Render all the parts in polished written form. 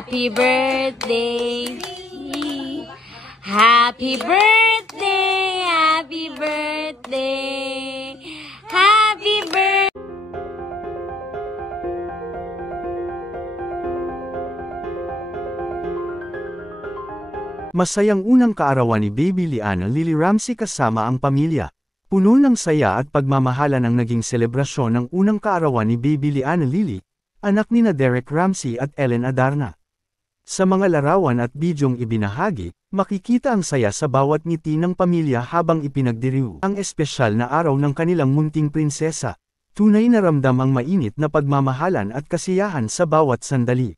Happy birthday. Happy birthday. Happy birthday. Happy birthday. Masayang unang kaarawan ni Baby Liana Lily Ramsey kasama ang pamilya. Puno ng saya at pagmamahalan ang naging selebrasyon ng unang kaarawan ni Baby Liana Lily, anak ni Derek Ramsey at Ellen Adarna. Sa mga larawan at bidyong ibinahagi, makikita ang saya sa bawat ngiti ng pamilya habang ipinagdiriw ang espesyal na araw ng kanilang munting prinsesa. Tunay na ramdam ang mainit na pagmamahalan at kasiyahan sa bawat sandali.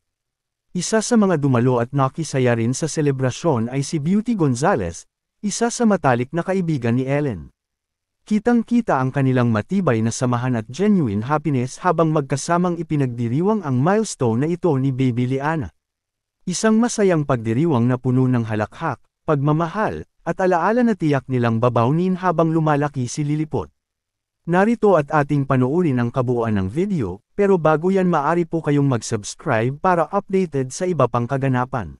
Isa sa mga dumalo at nakisaya rin sa selebrasyon ay si Beauty Gonzalez, isa sa matalik na kaibigan ni Ellen. Kitang-kita ang kanilang matibay na samahan at genuine happiness habang magkasamang ipinagdiriwang ang milestone na ito ni Baby Liana. Isang masayang pagdiriwang na puno ng halakhak, pagmamahal, at alaala na tiyak nilang babaunin habang lumalaki si Lilipot. Narito at ating panoorin ang kabuuan ng video, pero bago yan maaari po kayong mag-subscribe para updated sa iba pang kaganapan.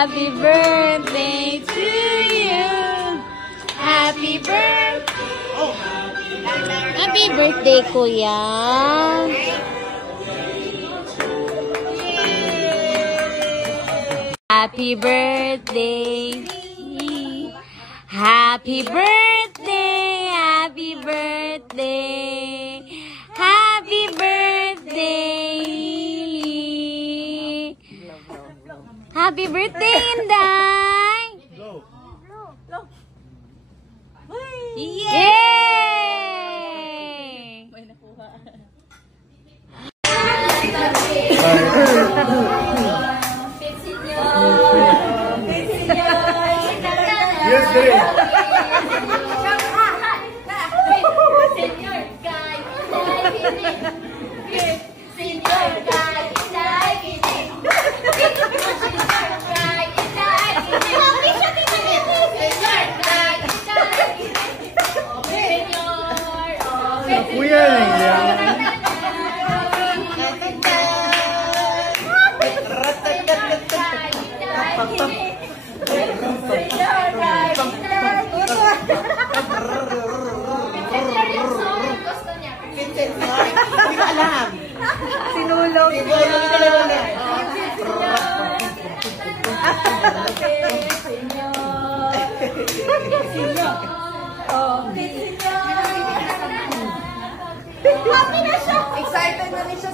Happy birthday to you. Happy birthday. Happy birthday, Kuya. Happy birthday. Happy birthday. Happy birthday. Happy birthday. Happy birthday, Inday! Yay! Yes, Dave. Kuya sinulog. Happy na siya! Excited na rin siya.